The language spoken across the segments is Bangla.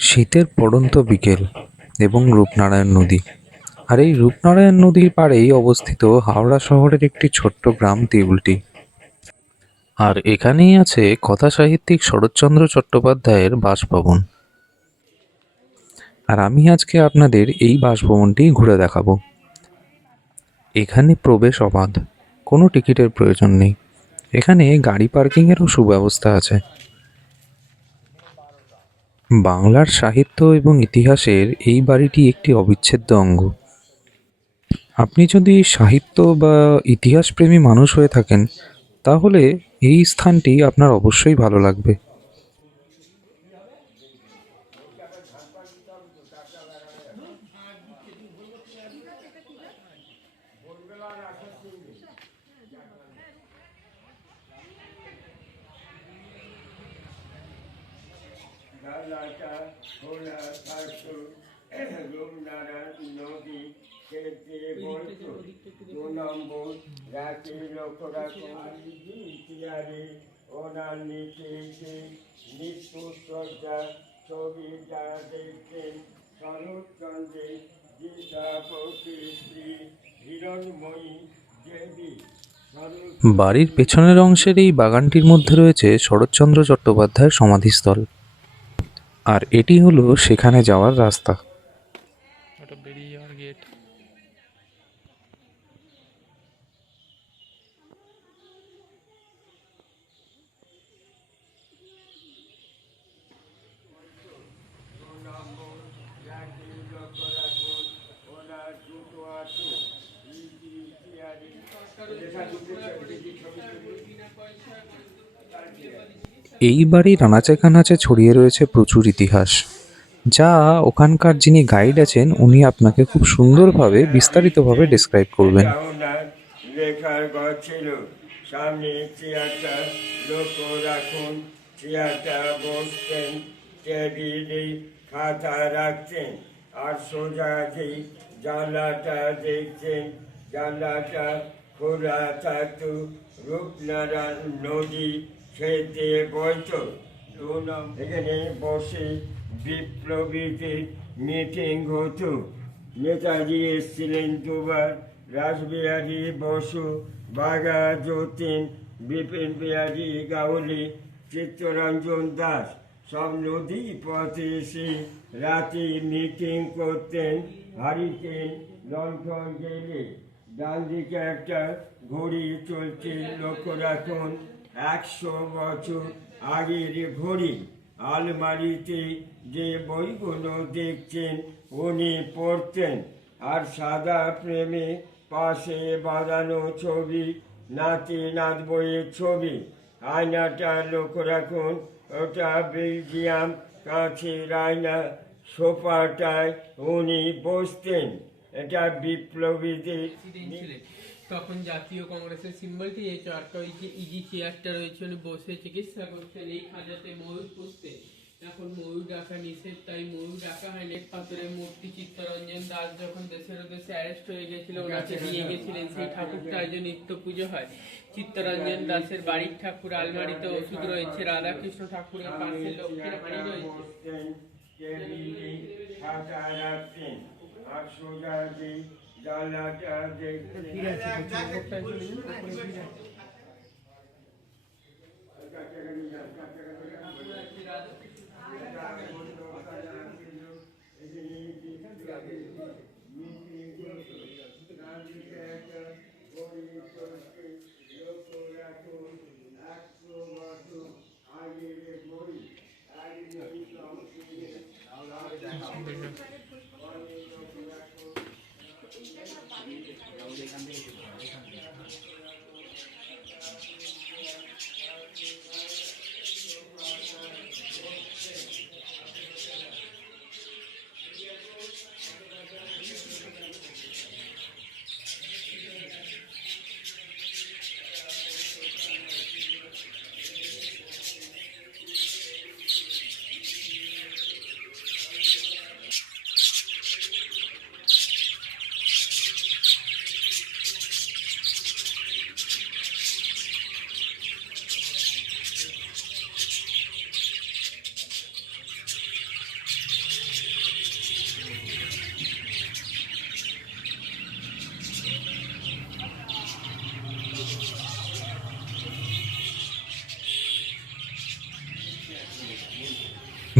শীতের পড়ন্ত বিকেল এবং রূপনারায়ণ নদী। আর এই রূপনারায়ণ নদীর পাড়েই অবস্থিত হাওড়া শহরের একটি ছোট্ট গ্রাম দেউলটি। আর এখানেই আছে কথা সাহিত্যিক শরৎচন্দ্র চট্টোপাধ্যায়ের বাসভবন। আর আমি আজকে আপনাদের এই বাসভবনটি ঘুরে দেখাবো। এখানে প্রবেশ অবাধ, কোনো টিকিটের প্রয়োজন নেই। এখানে গাড়ি পার্কিংয়েরও সুব্যবস্থা আছে। বাংলার সাহিত্য এবং ইতিহাসের এই বাড়িটি একটি অবিচ্ছেদ্য অঙ্গ। আপনি যদি সাহিত্য বা ইতিহাসপ্রেমী মানুষ হয়ে থাকেন, তাহলে এই স্থানটি আপনার অবশ্যই ভালো লাগবে। জালাটা খোলা থাকতো, রূপনারায়ণ নদী খেতে বলতো, 2 নম্বর রাতে লোকরা ইতিহারে ওনার নিচে এসে মৃত্যুসজ্জা ছবিটা দেখতেন শরৎচন্দ্রের বিদ্যাপতি স্ত্রী হিরণময়ী দেবী। বাড়ির পেছনের অংশের এই বাগানটির মধ্যে রয়েছে শরৎচন্দ্র চট্টোপাধ্যায়ের সমাধিস্থল। আর এটি হলো সেখানে যাওয়ার রাস্তা। এই বাড়ির আনাচে কানাচে ছড়িয়ে রয়েছে প্রচুর ইতিহাস, যা ওখানকার যিনি গাইড আছেন উনি আপনাকে খুব সুন্দরভাবে বিস্তারিতভাবে ডেসক্রাইব করবেন। লেখার ঘর ছিল, সামনে চেয়ারটা লক্ষ্য রাখুন, চেয়ারটা বসতেন, টেবিলে খাতা রাখতেন, আর সোজা যে জানলাটা দেখছেন, জানলাটা খোলা থাকতো, রূপনারায়ণ নদী খেতে বইতো। এখানে বসে বিপ্লবীদের মিটিং হতো। নেতাজি এসেছিলেন দুবার, রাসবিহারী বসু, বাঘা যতীন, বিপিন বিহারী গাওলি, চিত্তরঞ্জন দাস সব নদী পথে এসে রাতে মিটিং করতেন। হারিতেন লণ্ঠন গেলে, ডান দিকে একটা ঘড়ি চলছে, লক্ষ্য রাখুন, 100 বছর আগের ঘড়ি। আলমারিতে যে বইগুলো দেখছেন উনি পড়তেন। আর সাদা প্রেমে পাশে বাঁধানো ছবি, নাতি নাত বইয়ের ছবি। আয়নাটা লক্ষ্য রাখুন, ওটা বেলজিয়াম কাঁচের আয়না। সোফাটায় উনি বসতেন। এটা বিপ্লবীদের তখন জাতীয় কংগ্রেসের সিম্বলটি এই চারটা, ওই যে ইজি চেয়ারটা রয়েছে, উনি বসে চিকিৎসা করছেন। এই খাঁচাতে ময়ূর পুষতেন। এখন ময়ূর ডাকা নিষেধ, তাই ময়ূর ডাকা হয়নি। পাথরের মূর্তি চিত্তরঞ্জন দাস যখন দেশের উদ্দেশ্যে অ্যারেস্ট হয়ে গেছিল, ওনাকে নিয়ে গেছিলেন, সেই ঠাকুরটা আজ নিত্য পুজো হয়। চিত্তরঞ্জন দাসের বাড়ির ঠাকুর, আলমারিতে ওষুধ রয়েছে, রাধাকৃষ্ণ ঠাকুরের পাশে লক্ষ্মীর হাঁড়ি রয়েছে। আর সোজা যে জানলাটা দেখতে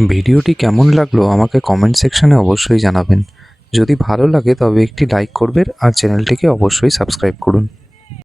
ভিডিওটি কেমন লাগলো আমাকে কমেন্ট সেকশনে অবশ্যই জানাবেন। যদি ভালো লাগে তবে একটি লাইক করবেন আর চ্যানেলটিকে অবশ্যই সাবস্ক্রাইব করুন।